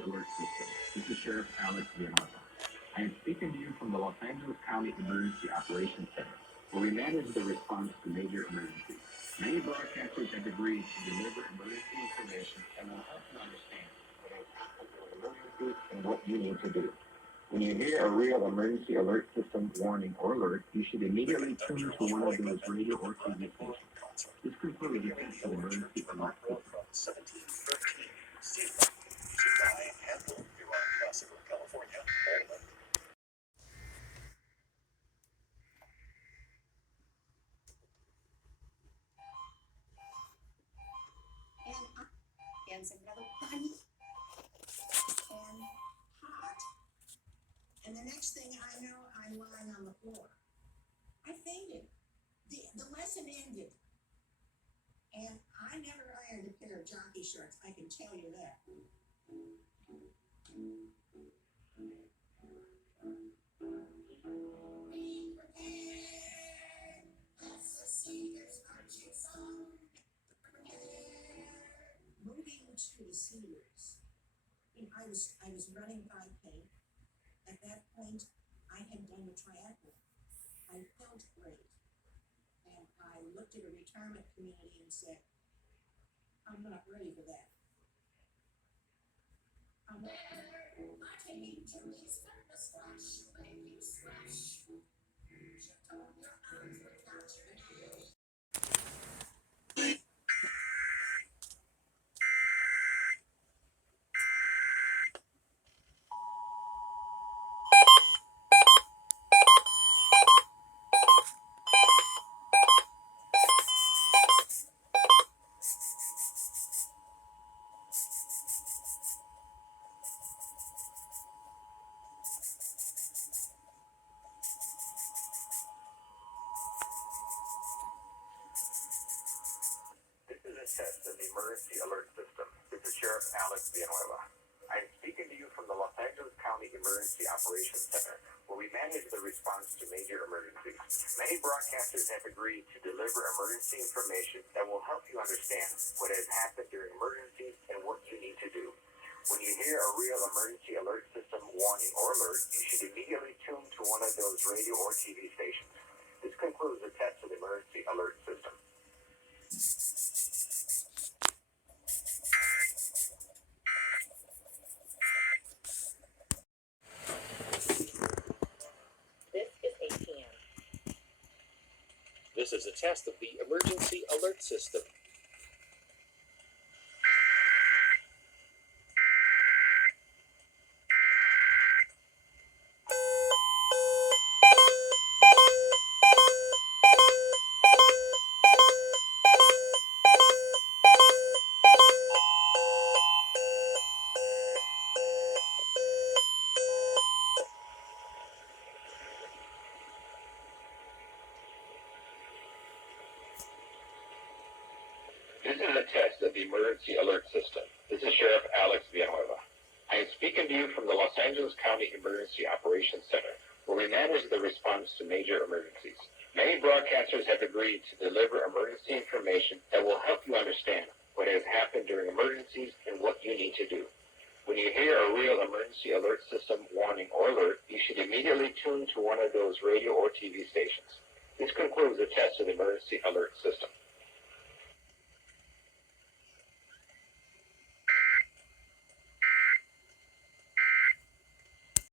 Emergency Alert System. This is Sheriff Alex Villanueva. I am speaking to you from the Los Angeles County Emergency Operations Center, where we manage the response to major emergencies. Many broadcasters have agreed to deliver emergency information and will help you understand what has happened during emergencies and what you need to do. When you hear a real emergency alert system warning or alert, you should immediately tune to one of those radio or TV stations. This concludes the test of emergency alert system. 1713, statewide, issued by Handle, Iran Classical, California, Maryland. And sembrado pan and hot. And the next thing I know, I'm lying on the floor. I fainted. The lesson ended. And I never ironed a pair of jockey shorts, I can tell you that. Be prepared. That's the Cedars marching song. Moving to the Cedars. I was running 5K. At that point, I had done the triathlon. I felt great. And I looked at a retirement community and said, I'm not ready for that. I'm not taking Julie's fitness flash, make you splash. Shift on your arms without your head. Test of the Emergency Alert System. This is Sheriff Alex Villanueva. I am speaking to you from the Los Angeles County Emergency Operations Center, where we manage the response to major emergencies. Many broadcasters have agreed to deliver emergency information that will help you understand what has happened during emergencies and what you need to do. When you hear a real emergency alert system warning or alert, you should immediately tune to one of those radio or TV stations. This concludes the test of the Emergency Alert System. This is a test of the Emergency Alert System. This is a test of the Emergency Alert System. This is Sheriff Alex Villanueva. I am speaking to you from the Los Angeles County Emergency Operations Center, where we manage the response to major emergencies. Many broadcasters have agreed to deliver emergency information that will help you understand what has happened during emergencies and what you need to do. When you hear a real emergency alert system warning or alert, you should immediately tune to one of those radio or TV stations. This concludes the test of the Emergency Alert System.